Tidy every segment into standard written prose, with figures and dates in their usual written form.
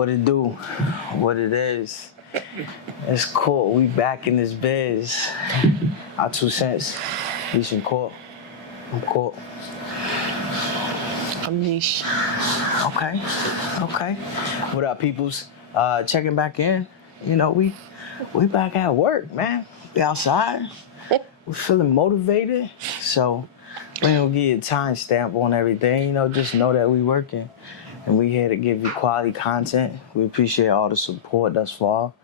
What it do? What it is? It's cool. We back in this biz. Our 2 cents. Decent court. I'm court. I'm niche. Okay. What up, peoples? Checking back in. You know, we back at work, man. We outside. We're feeling motivated. So we ain't gonna give you a timestamp on everything. You know, just know that we working. And we here to give you quality content. We appreciate all the support thus far.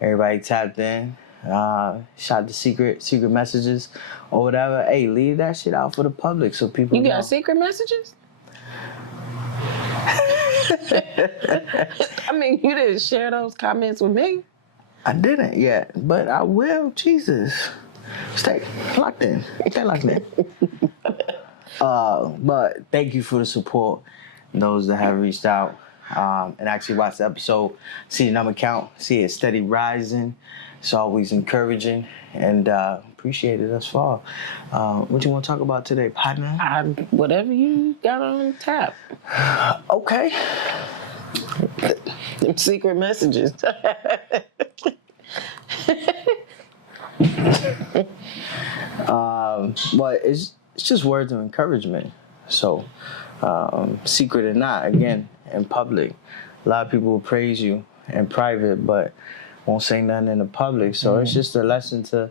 Everybody tapped in. Shot the secret messages or whatever. Hey, leave that shit out for the public so people You know. got secret messages? I mean, you didn't share those comments with me. I didn't yet, but I will. Jesus. Stay locked in. But thank you for the support. Those that have reached out and actually watched the episode, see the number count, see it steady rising. It's always encouraging and appreciate it thus far. What you want to talk about today, partner? Whatever you got on tap. Okay. Them secret messages. But it's just words of encouragement. So, secret or not, again, in public, a lot of people will praise you in private, but won't say nothing in the public. So it's just a lesson to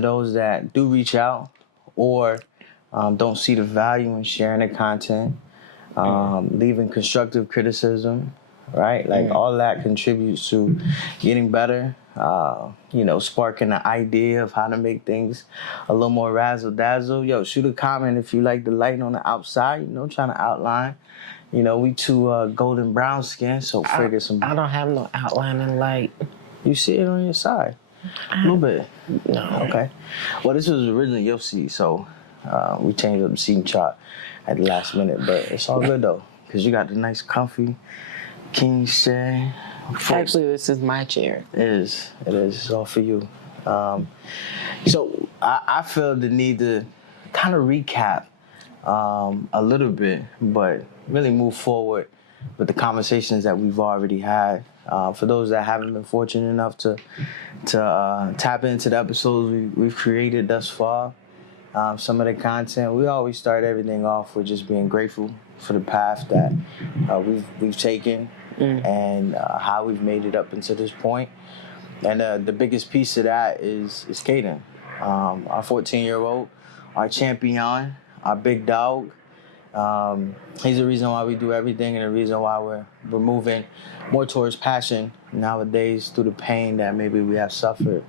those that do reach out or don't see the value in sharing the content, leaving constructive criticism, right? Like all that contributes to getting better, sparking the idea of how to make things a little more razzle-dazzle. Yo, shoot a comment if you like the light on the outside, trying to outline. We two golden brown skin, so figure some... I don't have no outlining light. You see it on your side? A little bit? No. Okay. Well, this was originally your seat, so we changed up the seating chart at the last minute, but it's all good, though, because you got the nice, comfy king chair. Actually, this is my chair. It is. It's all for you. So I feel the need to kind of recap a little bit, but really move forward with the conversations that we've already had. For those that haven't been fortunate enough to tap into the episodes we've created thus far, some of the content, we always start everything off with just being grateful for the path that we've taken and how we've made it up until this point. And the biggest piece of that is Caden, our 14-year-old, our champion, our big dog. He's the reason why we do everything and the reason why we're moving more towards passion nowadays through the pain that maybe we have suffered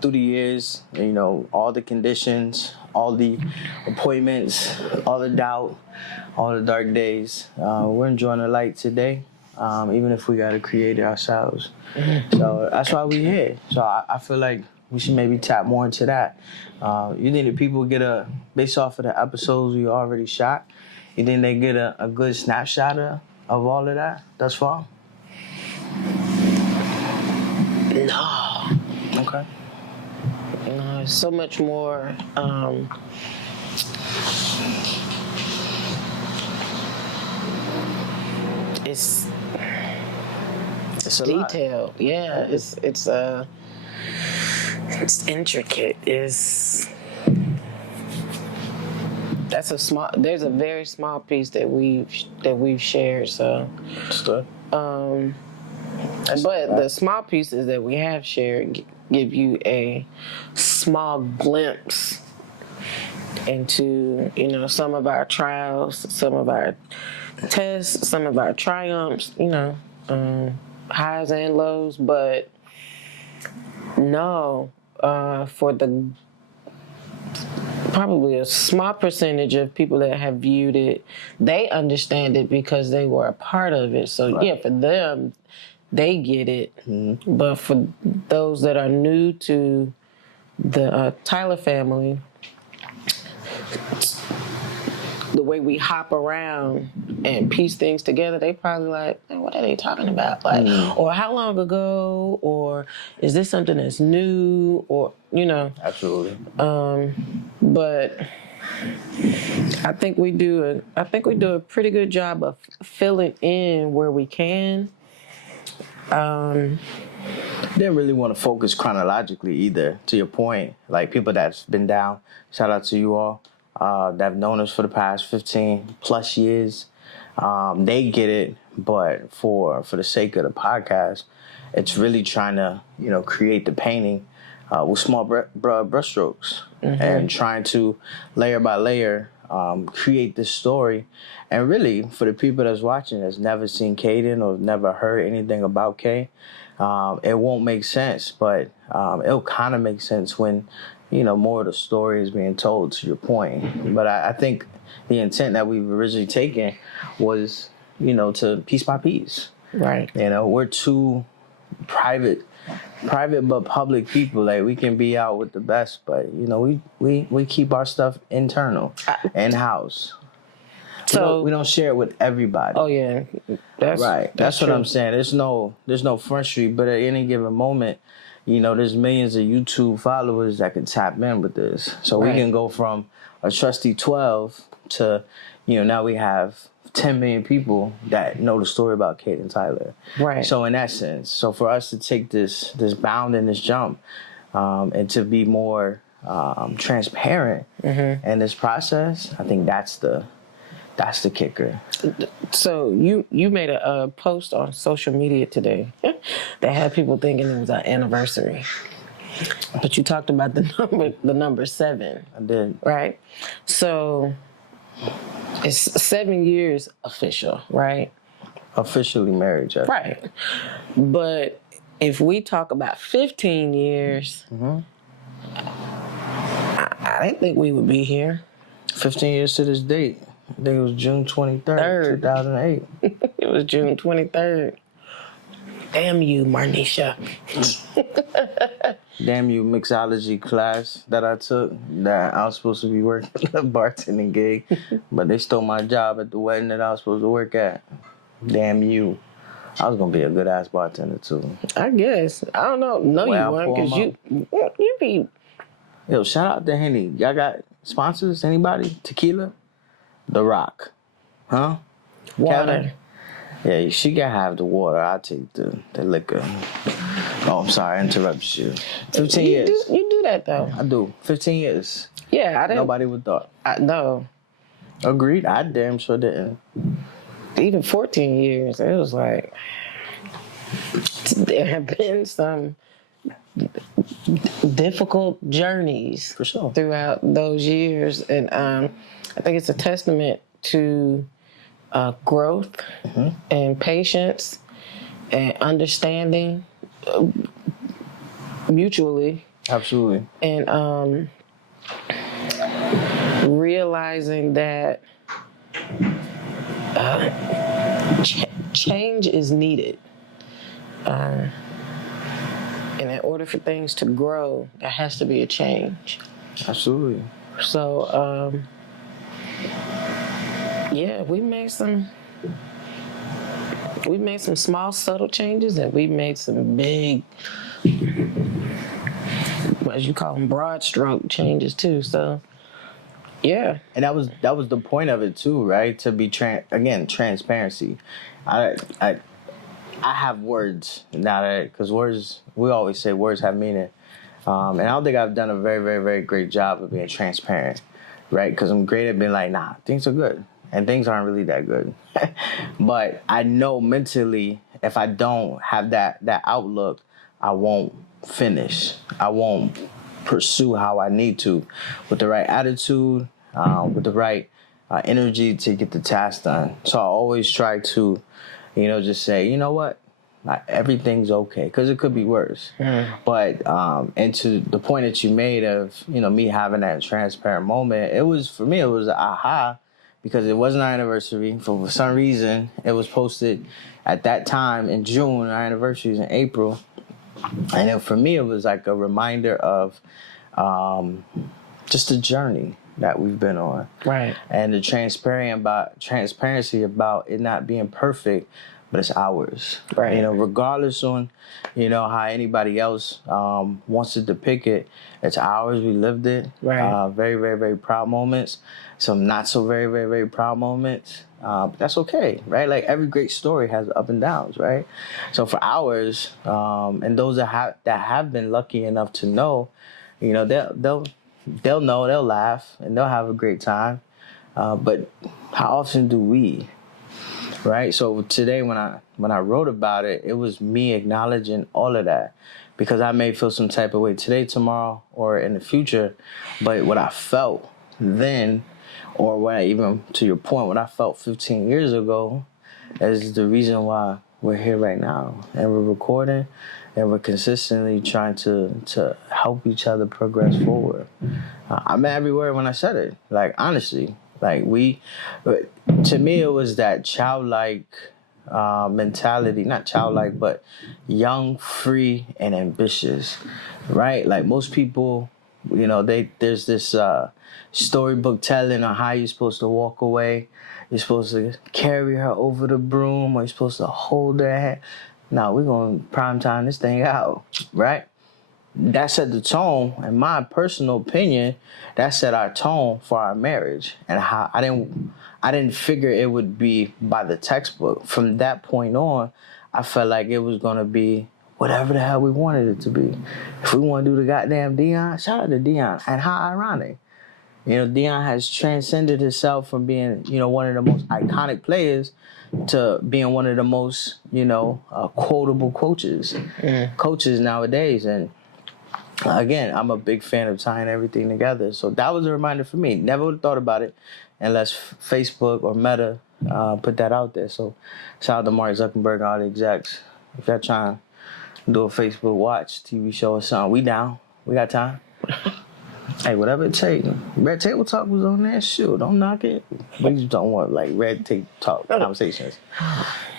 through the years. All the conditions, all the appointments, all the doubt, all the dark days. We're enjoying the light today, even if we got to create it ourselves. So that's why we're here. So I feel like we should maybe tap more into that. You think that people get based off of the episodes we already shot, you think they get a good snapshot of all of that thus far? No. Okay. No, it's so much more. It's detailed. Yeah, it's intricate. There's a very small piece that we've shared. So, Understood. But the small pieces that we have shared give you a small glimpse into some of our trials, some of our tests, some of our triumphs. Highs and lows, but no, for the probably a small percentage of people that have viewed it, they understand it because they were a part of it. So right. Yeah, for them, they get it. Mm-hmm. But for those that are new to the Tyler family, the way we hop around and piece things together, they probably like, what are they talking about? Like, or how long ago? Or is this something that's new? Or Absolutely. But I think we do a pretty good job of filling in where we can, Didn't really want to focus chronologically either. To your point, like people that's been down. Shout out to you all that have known us for the past 15 plus years. They get it, but for the sake of the podcast, it's really trying to create the painting with small brushstrokes and trying to layer by layer create this story. And really, for the people that's watching that's never seen Caden or never heard anything about Kay, it won't make sense, but it'll kind of make sense when more of the story is being told, to your point. But I think the intent that we've originally taken was to piece by piece. Right. We're two private but public people. Like, we can be out with the best, but we keep our stuff internal, in house. So we don't share it with everybody. Oh yeah, That's what true. I'm saying. There's no front street, but at any given moment, there's millions of YouTube followers that can tap in with this. So we can go from a trusty 12 to now we have 10 million people that know the story about Caden Tyler. Right. So in that sense, so for us to take this bound and this jump, and to be more transparent in this process, I think that's the kicker. So you made a post on social media today that had people thinking it was our anniversary, but you talked about the number 7. I did. Right. So it's 7 years official, right? Officially married, Jeff. Right. But if we talk about 15 years, I didn't think we would be here. 15 years to this date. I think it was June 23rd, 2008. It was June 23rd. Damn you, Marnisha. Damn you, mixology class that I took, that I was supposed to be working a bartending gig, but they stole my job at the wedding that I was supposed to work at. Damn you. I was going to be a good-ass bartender, too. I guess. I don't know. No, Well, you weren't, because you be... Yo, shout out to Henny. Y'all got sponsors? Anybody? Tequila? The Rock. Huh? Water. Kevin? Yeah, she can have the water. I'll take the liquor. Oh, I'm sorry, I interrupted you. 15 years. You do that, though. I do. 15 years. Yeah, I didn't... Nobody would thought. No. Agreed. I damn sure didn't. Even 14 years, it was like... There have been some difficult journeys For sure. throughout those years. And I think it's a testament to growth and patience and understanding mutually. Absolutely. And realizing that change is needed. And in order for things to grow, there has to be a change. Absolutely. So, yeah, we made some small, subtle changes, and we made some big, as you call them, broad stroke changes too. So, yeah. And that was the point of it too, right? To be transparency. I have words now, that because words, we always say words have meaning, and I don't think I've done a very, very, very great job of being transparent, right? Because I'm great at being like, nah, things are good, and things aren't really that good. But I know mentally, if I don't have that outlook, I won't finish. I won't pursue how I need to, with the right attitude, with the right energy to get the task done. So I always try to, just say, you know what, not everything's okay, because it could be worse. But and to the point that you made of me having that transparent moment, for me it was an aha, because it wasn't our anniversary. For some reason, it was posted at that time in June. Our anniversary is in April. And then for me, it was like a reminder of just the journey that we've been on. Right. And the transparency about it not being perfect, but it's ours. Right. You know, regardless on, you know, how anybody else wants to depict it, it's ours. We lived it. Right. Very, very, very proud moments. Some not so very, very, very proud moments. But that's okay, right? Like every great story has up and downs, right? So for ours, and those that have been lucky enough to know, you know, they'll know, they'll laugh, and they'll have a great time. But how often do we? Right. So today, when I wrote about it, it was me acknowledging all of that, because I may feel some type of way today, tomorrow, or in the future, but what I felt then, or what I, even to your point, what I felt 15 years ago, is the reason why we're here right now, and we're recording, and we're consistently trying to help each other progress forward. I meant every word when I said it. Like, honestly, like to me, it was that childlike mentality, not childlike, but young, free, and ambitious, right? Like most people, you know, there's this storybook telling on how you're supposed to walk away. You're supposed to carry her over the broom, or you're supposed to hold her hand. No, we're going to prime time this thing out, right? That set the tone, in my personal opinion, that set our tone for our marriage. And how I didn't figure it would be by the textbook. From that point on, I felt like it was going to be whatever the hell we wanted it to be. If we want to do the goddamn Deion, shout out to Deion. And how ironic. You know, Deion has transcended himself from being, you know, one of the most iconic players to being one of the most, you know, quotable coaches nowadays. And again, I'm a big fan of tying everything together. So that was a reminder for me. Never would have thought about it unless Facebook or Meta put that out there. So shout out to Mark Zuckerberg and all the execs. If y'all trying to do a Facebook Watch TV show or something, we down. We got time. Hey, whatever it takes. Red Table Talk was on there. Shoot, don't knock it. We just don't want like Red Table Talk conversations.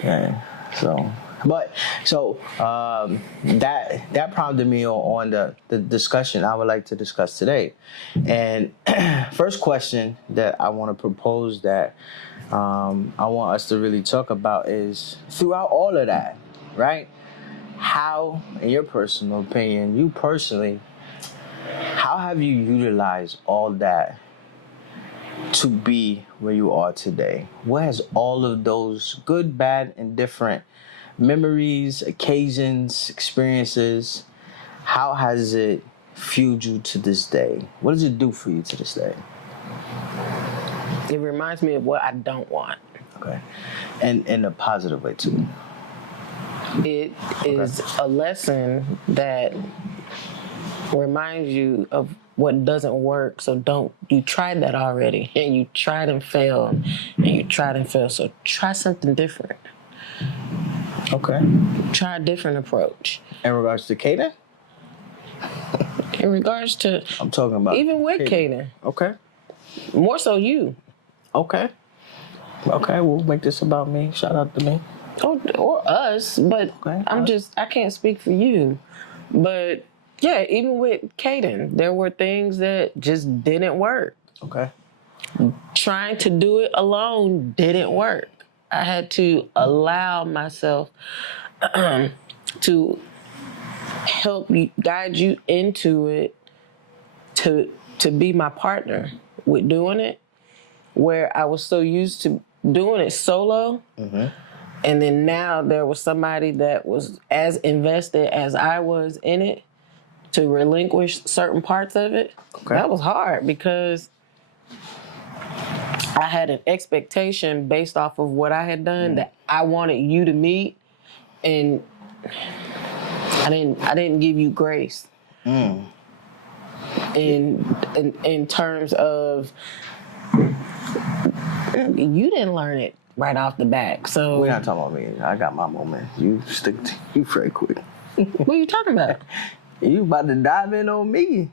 Yeah. So that prompted me on the discussion I would like to discuss today. And first question that I want to propose that I want us to really talk about is, throughout all of that, right? How, in your personal opinion, you personally, how have you utilized all that to be where you are today? What has all of those good, bad, and different memories, occasions, experiences, how has it fueled you to this day? What does it do for you to this day? It reminds me of what I don't want. Okay. And in a positive way, too. It is a lesson that reminds you of what doesn't work. So you tried that already, and you tried and failed, and you tried and failed. So try something different. Okay. Try a different approach. In regards to Kaden? In regards to, I'm talking about even with Kaden. Okay. More so you. Okay, we'll make this about me. Shout out to me. Or us, but Okay, I can't speak for you. But yeah, even with Kaden, there were things that just didn't work. Okay. Trying to do it alone didn't work. I had to allow myself to help you, guide you into it, to be my partner with doing it, where I was so used to doing it solo. Mm-hmm. And then now there was somebody that was as invested as I was in it to relinquish certain parts of it. Okay. That was hard because I had an expectation based off of what I had done that I wanted you to meet, and I didn't give you grace. In terms of, you didn't learn it right off the bat. So we're not talking about me. I got my moment. You stick to you very quick. What are you talking about? You about to dive in on me.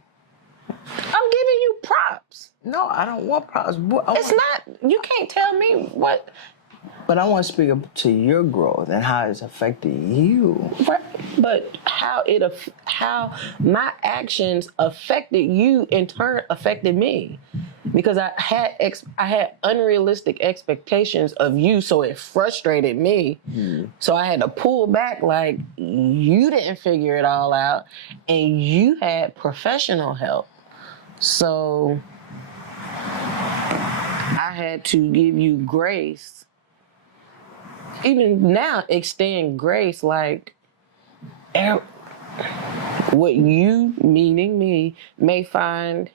I'm giving you props. No, I don't want props. You can't tell me what. But I want to speak up to your growth and how it's affected you. Right. But how my actions affected you in turn affected me. because I had unrealistic expectations of you, so it frustrated me. So I had to pull back, like, you didn't figure it all out, and you had professional help. So I had to give you grace. Even now, extend grace, like, what you, meaning me, may find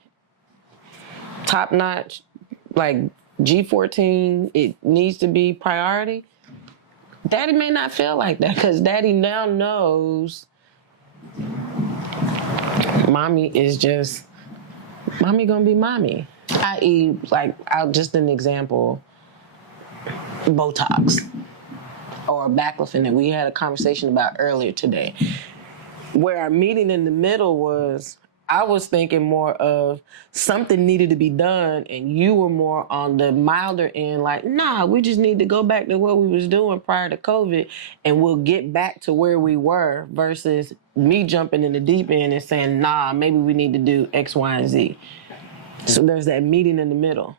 top notch, like G14, it needs to be priority. Daddy may not feel like that, because Daddy now knows mommy gonna be mommy. I.e., like, just an example, Botox or baclofen that we had a conversation about earlier today, where our meeting in the middle was, I was thinking more of something needed to be done, and you were more on the milder end, like, nah, we just need to go back to what we was doing prior to COVID, and we'll get back to where we were, versus me jumping in the deep end and saying, nah, maybe we need to do X, Y, and Z. So there's that meeting in the middle.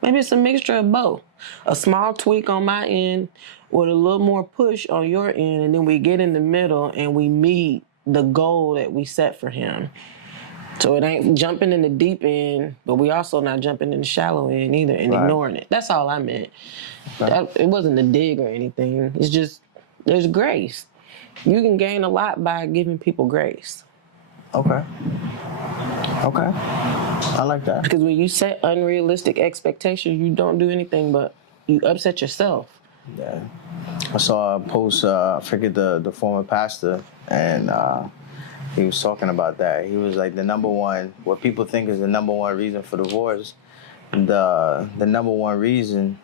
Maybe it's a mixture of both. A small tweak on my end with a little more push on your end, and then we get in the middle and we meet the goal that we set for him. So it ain't jumping in the deep end, but we also not jumping in the shallow end either and ignoring it. That's all I meant. It wasn't a dig or anything. It's just, there's grace. You can gain a lot by giving people grace. Okay. I like that. Because when you set unrealistic expectations, you don't do anything but you upset yourself. Yeah. I saw a post, I forget the former pastor, and he was talking about that. He was like, the number one, what people think is the number one reason for divorce, the number one reason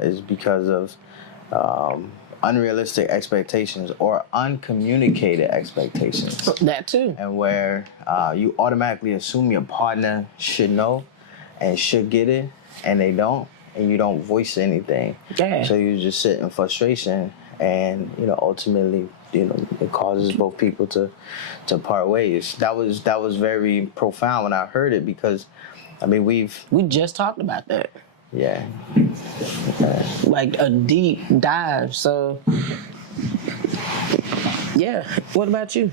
is because of unrealistic expectations or uncommunicated expectations. That too. And where you automatically assume your partner should know and should get it, and they don't, and you don't voice anything. Yeah. So you just sit in frustration, and ultimately, it causes both people to part ways. That was very profound when I heard it, because I mean we just talked about that. Yeah. Like a deep dive. So yeah. What about you?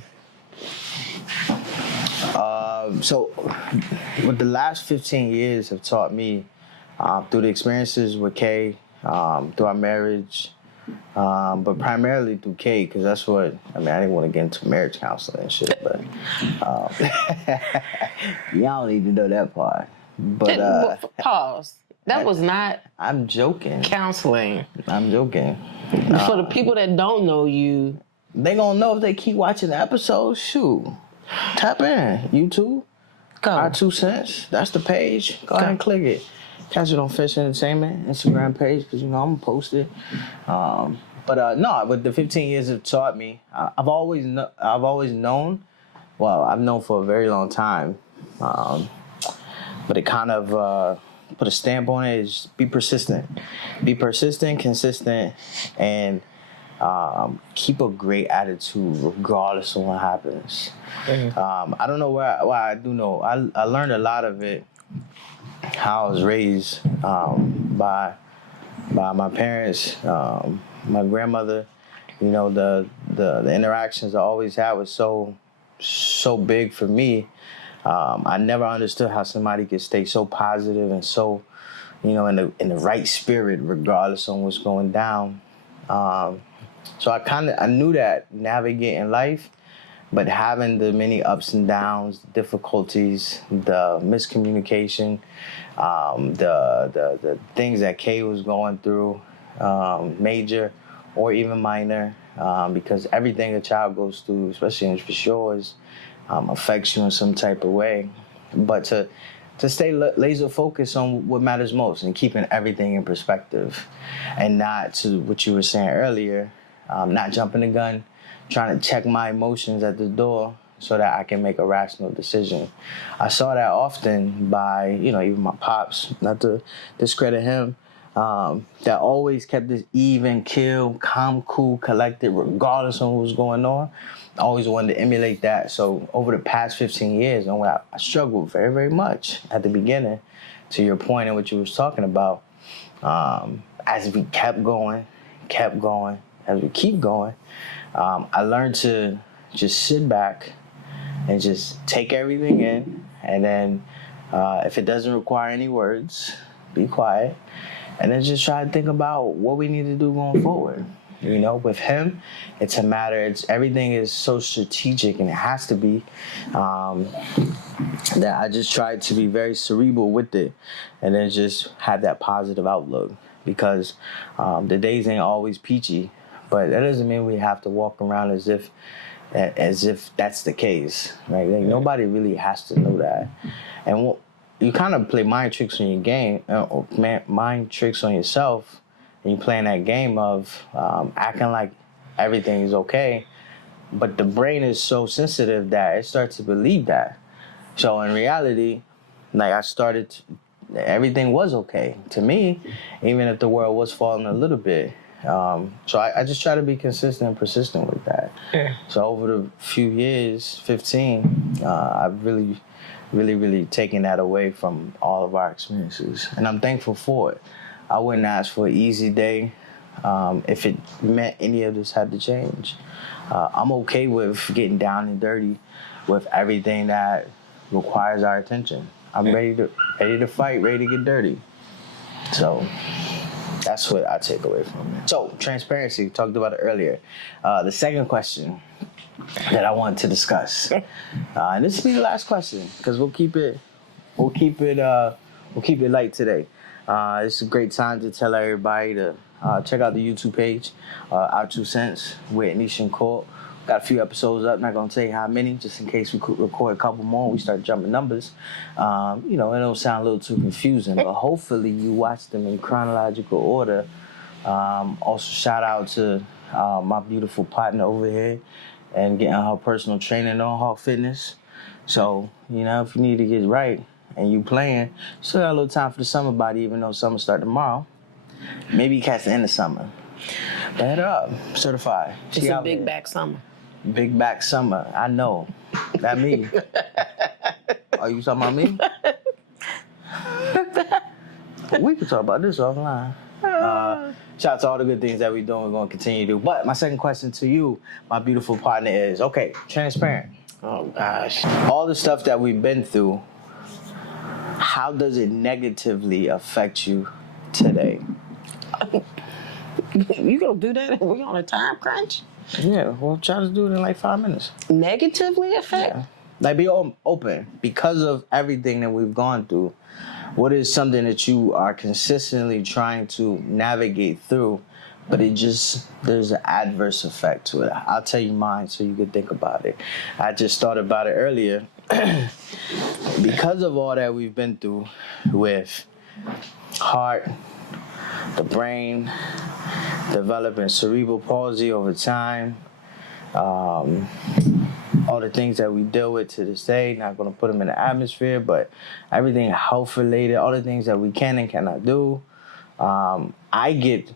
So what the last 15 years have taught me, through the experiences with Kay, through our marriage, but primarily through Kay, because that's what, I didn't want to get into marriage counseling and shit, but y'all don't need to know that part. But pause. That was not I'm joking. Counseling. I'm joking. For the people that don't know you, they gonna know if they keep watching the episodes. Shoot. Tap in. YouTube. Our 2 cents. That's the page. Go ahead and click it. Catch it on Fish Entertainment Instagram page, because I'm gonna post it. But the 15 years have taught me. I've always known. Well, I've known for a very long time. But it kind of put a stamp on it. Is be persistent. Be persistent, consistent, and keep a great attitude regardless of what happens. Mm-hmm. I don't know why I do know. I learned a lot of it how I was raised by my parents, my grandmother. The interactions I always had was so big for me. I never understood how somebody could stay so positive and so, in the right spirit regardless of what's going down. So I knew that navigating life, but having the many ups and downs, difficulties, the miscommunication, the things that Kay was going through, major or even minor, because everything a child goes through, especially for sure, affects you in some type of way. But to stay laser focused on what matters most and keeping everything in perspective, and not to what you were saying earlier, not jumping the gun, trying to check my emotions at the door so that I can make a rational decision. I saw that often by, even my pops, not to discredit him, that always kept this even, kill, calm, cool, collected, regardless of what was going on. I always wanted to emulate that. So over the past 15 years, I struggled very, very much at the beginning to your point and what you was talking about, as we kept going, as we keep going, I learned to just sit back and just take everything in, and then if it doesn't require any words, be quiet, and then just try to think about what we need to do going forward. You know, with him, it's a matter. Everything is so strategic, and it has to be. That I just try to be very cerebral with it, and then just have that positive outlook, because the days ain't always peachy, but that doesn't mean we have to walk around as if that's the case, right? Like, nobody really has to know that, and you kind of play mind tricks on your game, or mind tricks on yourself. And you playing that game of acting like everything is okay, but the brain is so sensitive that it starts to believe that. So in reality, like, everything was okay to me, even if the world was falling a little bit. So I just try to be consistent and persistent with that. Yeah. So over the few years, 15, I've really, really, really taken that away from all of our experiences, and I'm thankful for it. I wouldn't ask for an easy day if it meant any of this had to change. I'm okay with getting down and dirty with everything that requires our attention. I'm ready to fight, ready to get dirty. So that's what I take away from it. So transparency, talked about it earlier. The second question that I want to discuss, and this will be the last question because we'll keep it light today. It's a great time to tell everybody to check out the YouTube page, Our Two Cents with Nishan Court. Got a few episodes up. Not gonna tell you how many, just in case we could record a couple more. We start jumping numbers. You know, it'll sound a little too confusing, but hopefully you watch them in chronological order. Also, shout out to my beautiful partner over here and getting her personal training on Hawk Fitness. So, you know, if you need to get right and you playing, still got a little time for the summer body, even though summer start tomorrow. Maybe you catch the end of summer. But hit her up, certified. It's a big back summer. Big back summer, I know. That me. Are you talking about me? We can talk about this offline. Shout out to all the good things that we're doing. We're going to continue to do. But my second question to you, my beautiful partner, is, okay, transparent. Oh, gosh. All the stuff that we've been through, how does it negatively affect you today? You gonna do that? We on a time crunch? Yeah, well, try to do it in like 5 minutes. Negatively affect? Yeah. Like, be open. Because of everything that we've gone through, what is something that you are consistently trying to navigate through, but there's an adverse effect to it? I'll tell you mine so you can think about it. I just thought about it earlier. Because of all that we've been through with heart, the brain, developing cerebral palsy over time, all the things that we deal with to this day, not going to put them in the atmosphere, but everything health related, all the things that we can and cannot do. I get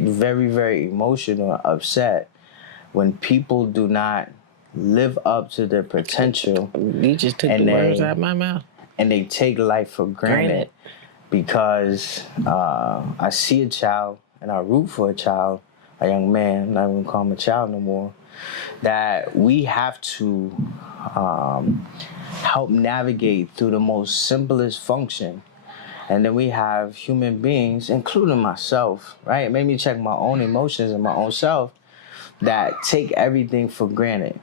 very, very emotional and upset when people do not live up to their potential. You just took the words out of my mouth. And they take life for granted. Because I see a child and I root for a child, a young man, I'm not even gonna call him a child no more, that we have to help navigate through the most simplest function. And then we have human beings, including myself, right? It made me check my own emotions and my own self, that take everything for granted,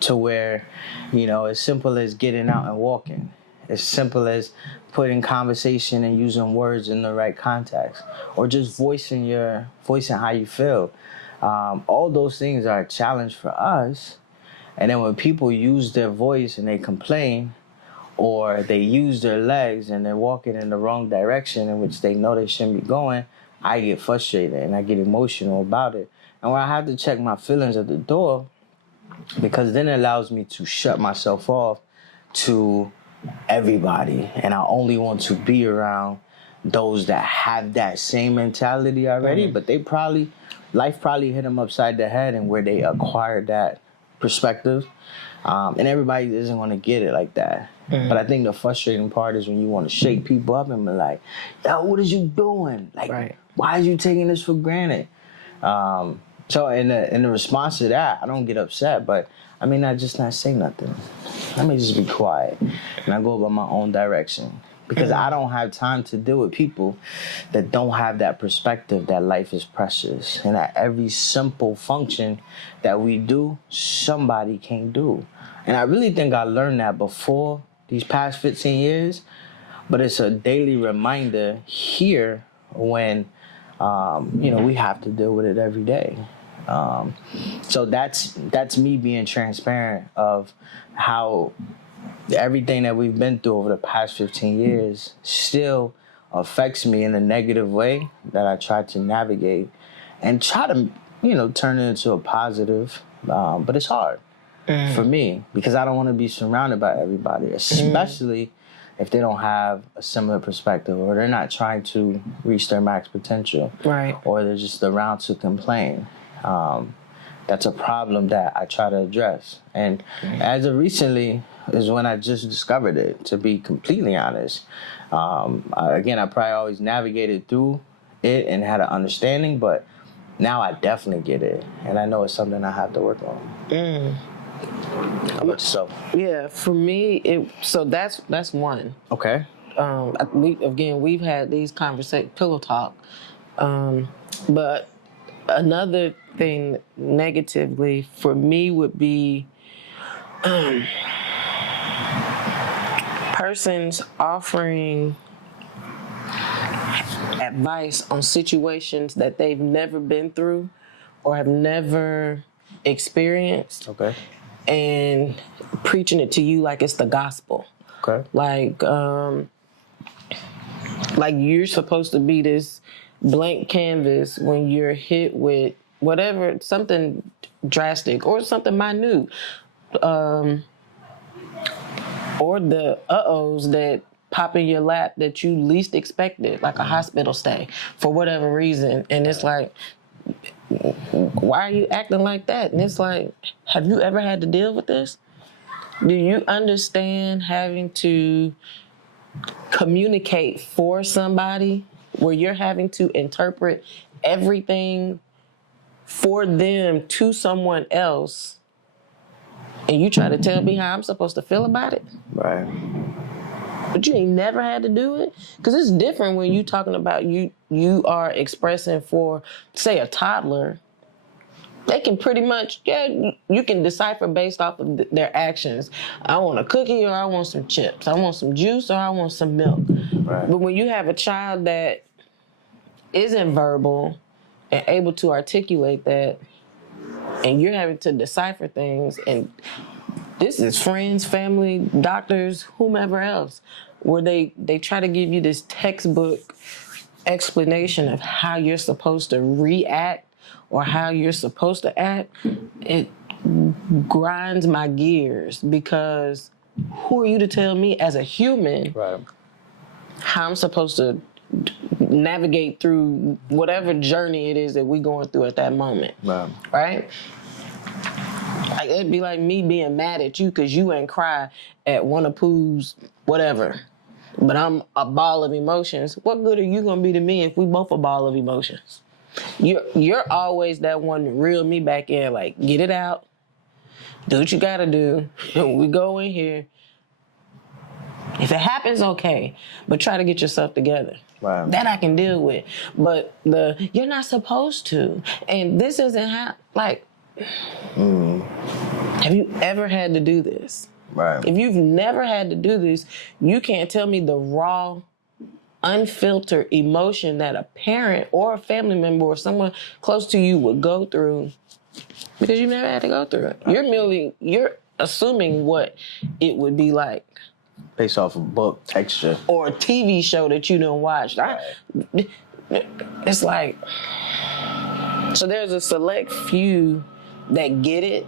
to where, you know, as simple as getting out and walking, as simple as putting conversation and using words in the right context, or just voicing how you feel. All those things are a challenge for us. And then when people use their voice and they complain, or they use their legs and they're walking in the wrong direction in which they know they shouldn't be going, I get frustrated and I get emotional about it. And when I have to check my feelings at the door, because then it allows me to shut myself off to everybody, and I only want to be around those that have that same mentality already, but life probably hit them upside the head, and where they acquired that perspective, and everybody isn't going to get it like that. But I think the frustrating part is when you want to shake people up and be like, yo, what is you doing? Like, Right. why are you taking this for granted? So in the response to that, I don't get upset, but I may not say nothing. I may just be quiet and I go about my own direction because I don't have time to deal with people that don't have that perspective that life is precious and that every simple function that we do, somebody can do. And I really think I learned that before these past 15 years, but it's a daily reminder here when, we have to deal with it every day. So that's me being transparent of how everything that we've been through over the past 15 years still affects me in a negative way that I try to navigate and try to, turn it into a positive. But it's hard for me because I don't want to be surrounded by everybody, especially if they don't have a similar perspective or they're not trying to reach their max potential. Right. Or they're just around to complain. That's a problem that I try to address. And as of recently is when I just discovered it, to be completely honest. I probably always navigated through it and had an understanding, but now I definitely get it. And I know it's something I have to work on. How about yourself? Yeah, for me, so that's one. Okay. We've had these pillow talk, but another thing negatively for me would be persons offering advice on situations that they've never been through or have never experienced. Okay. And preaching it to you like it's the gospel. Okay. Like you're supposed to be this blank canvas when you're hit with whatever, something drastic or something minute. Or the uh-ohs that pop in your lap that you least expected, like a hospital stay for whatever reason. And it's like, why are you acting like that? And it's like, have you ever had to deal with this? Do you understand having to communicate for somebody where you're having to interpret everything for them to someone else, and you try to tell me how I'm supposed to feel about it? Right. But you ain't never had to do it? Because it's different when you talking about you are expressing for, say, a toddler. They can pretty much, you can decipher based off of their actions. I want a cookie or I want some chips. I want some juice or I want some milk. Right. But when you have a child that isn't verbal and able to articulate that, and you're having to decipher things, and this is friends, family, doctors, whomever else, where they try to give you this textbook explanation of how you're supposed to react or how you're supposed to act, it grinds my gears because who are you to tell me as a human how I'm supposed to navigate through whatever journey it is that we're going through at that moment, right? Like, it'd be like me being mad at you because you ain't cry at one of Pooh's whatever, but I'm a ball of emotions. What good are you gonna be to me if we both a ball of emotions? You're always that one to reel me back in, like, get it out, do what you gotta do. We go in here. If it happens, okay, but try to get yourself together. Right. That I can deal with. But you're not supposed to, and this isn't how, like, have you ever had to do this? Right. If you've never had to do this, you can't tell me the raw, unfiltered emotion that a parent or a family member or someone close to you would go through because you never had to go through it. You're assuming what it would be like. Based off of book texture. Or a TV show that you done watched. It's like, so there's a select few that get it,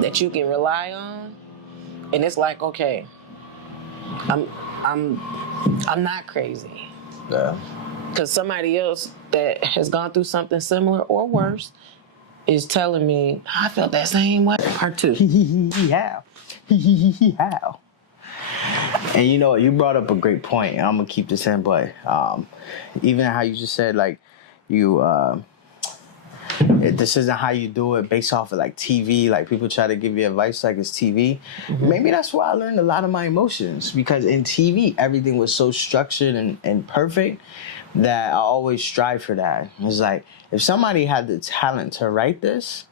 that you can rely on, and it's like, okay, I'm not crazy. Yeah. Because somebody else that has gone through something similar or worse is telling me I felt that same way. Part 2. How? How? And you know, you brought up a great point, and I'm gonna keep this in, but even how you just said, like, you this isn't how you do it based off of like TV, like people try to give you advice like it's TV. Maybe that's where I learned a lot of my emotions, because in TV everything was so structured and perfect that I always strive for that. It's like, if somebody had the talent to write this,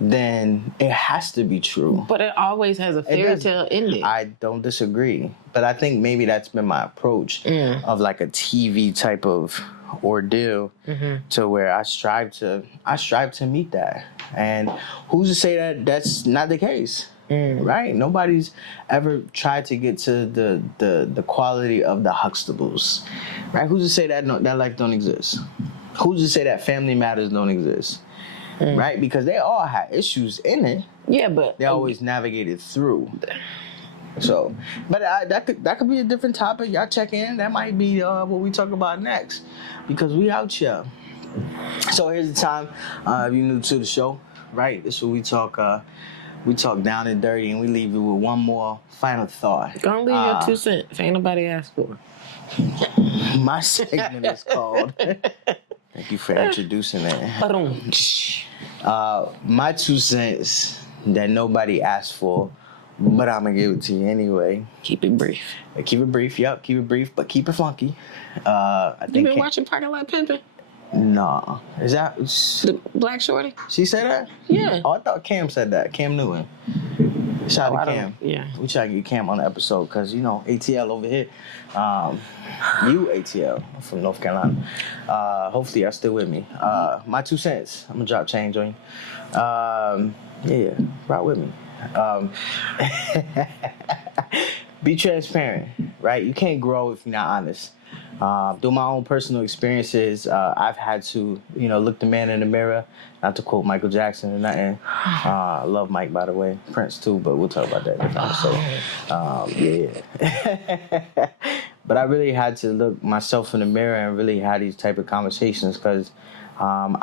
then it has to be true. But it always has a fairy tale ending. I don't disagree, but I think maybe that's been my approach of like a TV type of ordeal, to where I strive to meet that. And who's to say that that's not the case? Right? Nobody's ever tried to get to the quality of the Huxtables. Right? Who's to say that that life don't exist? Who's to say that Family Matters don't exist? Right? Because they all had issues in it. Yeah, but they always navigated through. So, but that could be a different topic. Y'all check in. That might be what we talk about next, because we out here. So here's the time. If you're new to the show, right? This is where we talk down and dirty, and we leave you with one more final thought. Don't leave your 2 cents. Ain't nobody asked for it. My segment is called. Thank you for introducing it. My 2 cents that nobody asked for, but I'm gonna give it to you anyway. Keep it brief. Keep it brief. Yep, keep it brief, but keep it funky. You been watching Parking Lot Pimpin'? Nah. Is that the Black Shorty? She said that? Yeah. Oh, I thought Cam said that. Cam Newton. Shout out to Cam. Yeah. We try to get Cam on the episode because, you know, ATL over here. You ATL from North Carolina. Hopefully y'all still with me. My 2 cents. I'm gonna drop change on you. Yeah, right with me. Be transparent, right? You can't grow if you're not honest. Through my own personal experiences, I've had to, you know, look the man in the mirror. Not to quote Michael Jackson or nothing. I love Mike, by the way. Prince too, but we'll talk about that next time. So, yeah. But I really had to look myself in the mirror and really have these type of conversations, because I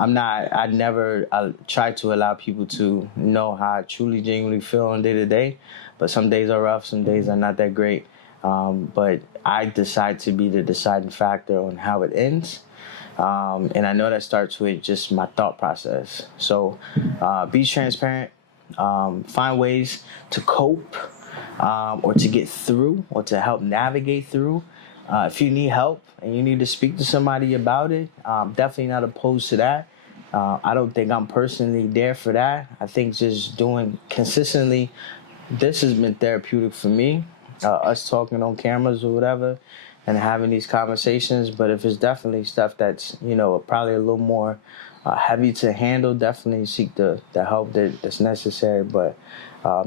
try to allow people to know how I truly, genuinely feel on day to day. But some days are rough, some days are not that great. But I decide to be the deciding factor on how it ends. And I know that starts with just my thought process. So be transparent, find ways to cope, or to get through, or to help navigate through. If you need help and you need to speak to somebody about it, I'm definitely not opposed to that. I don't think I'm personally there for that. I think just doing consistently, this has been therapeutic for me. Us talking on cameras or whatever and having these conversations. But if it's definitely stuff that's, you know, probably a little more heavy to handle, definitely seek the help that's necessary. But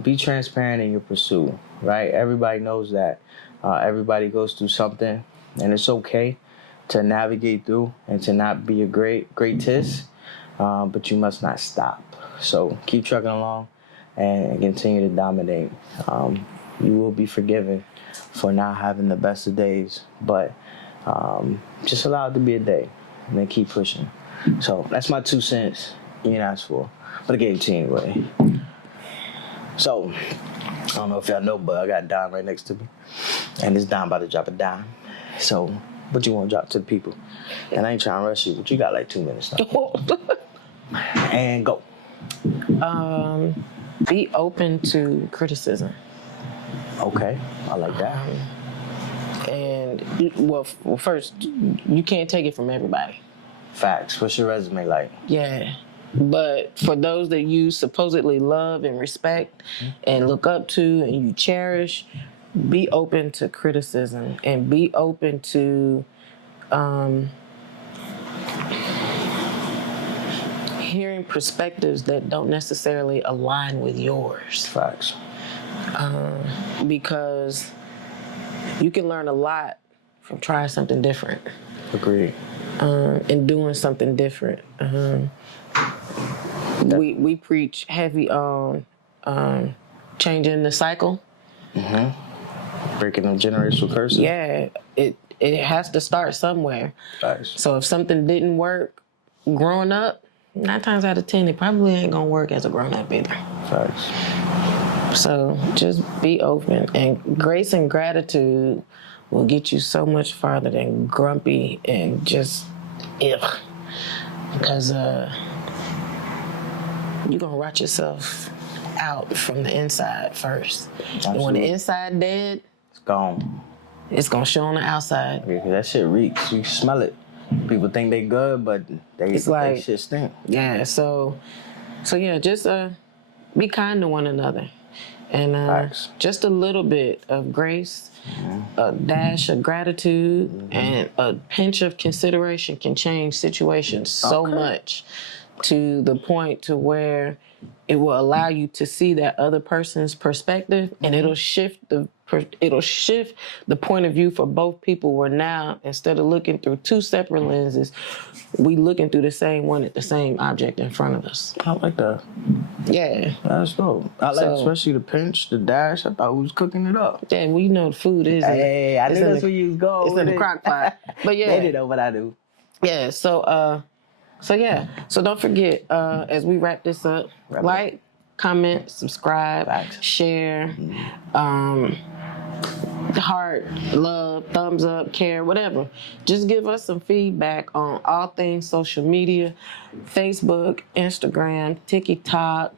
be transparent in your pursuit, right? Everybody knows that. Everybody goes through something, and it's okay to navigate through and to not be a greatest, but you must not stop. So keep trucking along and continue to dominate. You will be forgiven for not having the best of days, but just allow it to be a day and then keep pushing. So that's my 2 cents. You didn't ask for, but I gave it to you anyway. So I don't know if y'all know, but I got Dime right next to me, and this Dime about to drop a dime. So what you want to drop to the people? And I ain't trying to rush you, but you got like 2 minutes now. And go. Be open to criticism. Okay, I like that. And well, first, you can't take it from everybody. Facts. What's your resume like? Yeah. But for those that you supposedly love and respect and look up to and you cherish, be open to criticism and be open to hearing perspectives that don't necessarily align with yours. Facts. Because you can learn a lot from trying something different. Agreed. And doing something different. We preach heavy on changing the cycle. Breaking them generational curses. Yeah, it has to start somewhere. Facts. So if something didn't work growing up, 9 times out of 10, it probably ain't gonna work as a grown-up either. Facts. So just be open, and grace and gratitude will get you so much farther than grumpy and just ugh. Because you're gonna rot yourself out from the inside first. And when the inside dead, It's gone. it's gonna show on the outside. Yeah, 'cause that shit reeks. You smell it. People think they good, but they shit stink. Yeah, so yeah, just be kind to one another. And Facts. just a little bit of grace, a dash of gratitude, and a pinch of consideration can change situations so much to the point to where it will allow you to see that other person's perspective, and it'll shift the point of view for both people, where now, instead of looking through 2 separate lenses, we looking through the same one at the same object in front of us. I like that. Yeah. That's dope. I like especially the pinch, the dash. I thought we was cooking it up. Yeah, we know the food is. Hey, I knew that's where you was going. It's in the crock pot. But yeah. They didn't know what I do. Yeah, so yeah. So don't forget, as we wrap this up, like, comment, subscribe, share, heart, love, thumbs up, care, whatever. Just give us some feedback on all things social media, Facebook, Instagram, TikTok,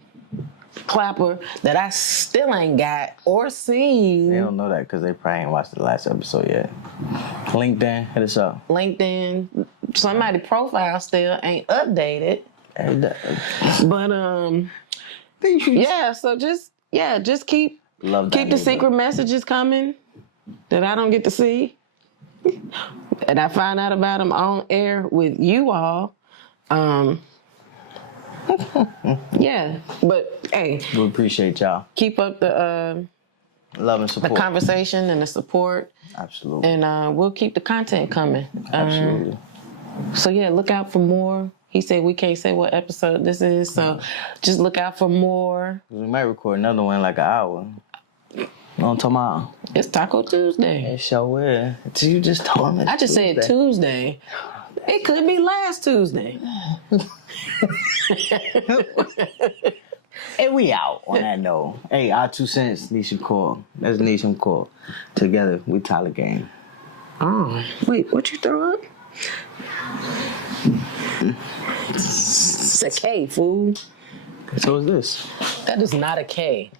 Clapper, that I still ain't got or seen. They don't know that because they probably ain't watched the last episode yet. LinkedIn, hit us up. LinkedIn, somebody profile still ain't updated. But yeah, so just keep the secret messages coming that I don't get to see, and I find out about them on air with you all. Yeah, but hey, We appreciate y'all. keep up the Love and support. conversation and the support, Absolutely. and we'll keep the content coming. Absolutely. So yeah, look out for more. He said we can't say what episode this is, so just look out for more. We might record another one in like an hour. On tomorrow. It's Taco Tuesday. It sure will. You just told me. I just said Tuesday. It could be last Tuesday. And we out on that note. Hey, our 2 cents, Nisha Core. That's Nisha Core. Together, we Tyler Gang. Oh, wait, what you throw up? It's a K, fool. So is this. That is not a K.